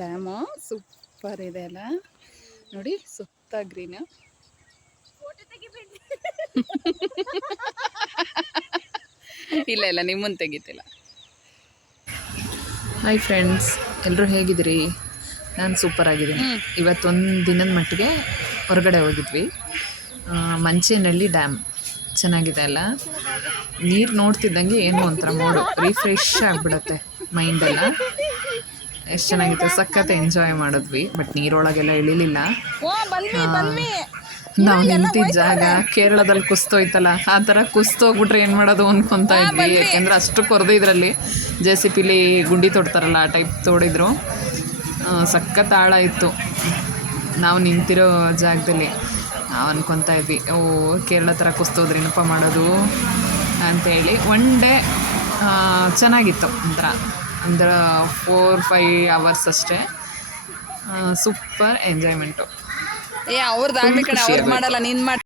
Dam super ಇದೆ ಅಲ್ಲ ನೋಡಿ, ಸುತ್ತ ಗ್ರೀನ್. ಇಲ್ಲ ನಿಮ್ಮನ್ನು ತೆಗಿತಿಲ್ಲ. ಹಾಯ್ ಫ್ರೆಂಡ್ಸ್, ಎಲ್ಲರೂ ಹೇಗಿದ್ದೀರಿ? ನಾನು ಸೂಪರ್ ಆಗಿದ್ದೀನಿ. ಇವತ್ತೊಂದು ದಿನದ ಮಟ್ಟಿಗೆ ಹೊರಗಡೆ ಹೋಗಿದ್ವಿ. ಮಂಚೇನಹಳ್ಳಿ ಡ್ಯಾಮ್ ಚೆನ್ನಾಗಿದೆ ಅಲ್ಲ. ನೀರು ನೋಡ್ತಿದ್ದಂಗೆ ಏನೋ ಒಂಥರ ಮೂಡು ರಿಫ್ರೆಶ್ ಆಗಿಬಿಡುತ್ತೆ ಮೈಂಡೆಲ್ಲ. ಎಷ್ಟು ಚೆನ್ನಾಗಿತ್ತು, ಸಖತ್ ಎಂಜಾಯ್ ಮಾಡಿದ್ವಿ. ಬಟ್ ನೀರೊಳಗೆಲ್ಲ ಇಳಿಲಿಲ್ಲ. ನಾವು ನಿಂತಿದ್ದ ಜಾಗ ಕೇರಳದಲ್ಲಿ ಕುಸ್ತೋಯ್ತಲ್ಲ, ಆ ಥರ ಕುಸ್ತೋಗ್ಬಿಟ್ರೆ ಏನು ಮಾಡೋದು ಅನ್ಕೊತಾ ಇದ್ವಿ. ಯಾಕೆಂದ್ರೆ ಅಷ್ಟು ಕೊರೆದು ಇದರಲ್ಲಿ JCB ಗುಂಡಿ ತೊಡ್ತಾರಲ್ಲ, ಆ ಟೈಪ್ ತೋಡಿದ್ರು. ಸಖತ್ ಆಳ ಇತ್ತು. ನಾವು ನಿಂತಿರೋ ಜಾಗದಲ್ಲಿ ನಾವು ಅನ್ಕೊತಾ ಇದ್ವಿ, ಕೇರಳ ಥರ ಕುಸ್ತೋದ್ರೇನಪ್ಪ ಮಾಡೋದು ಅಂಥೇಳಿ. ಒನ್ ಡೇ ಚೆನ್ನಾಗಿತ್ತು, ಅಂದ್ರೆ 4-5 ಅವರ್ಸ್ ಅಷ್ಟೇ. Super enjoyment. ಅವ್ರದ್ದು ಆಗಲಿ ಕಡೆ, ಅವ್ರು ಮಾಡಲ್ಲ, ನೀನು ಮಾಡಿ.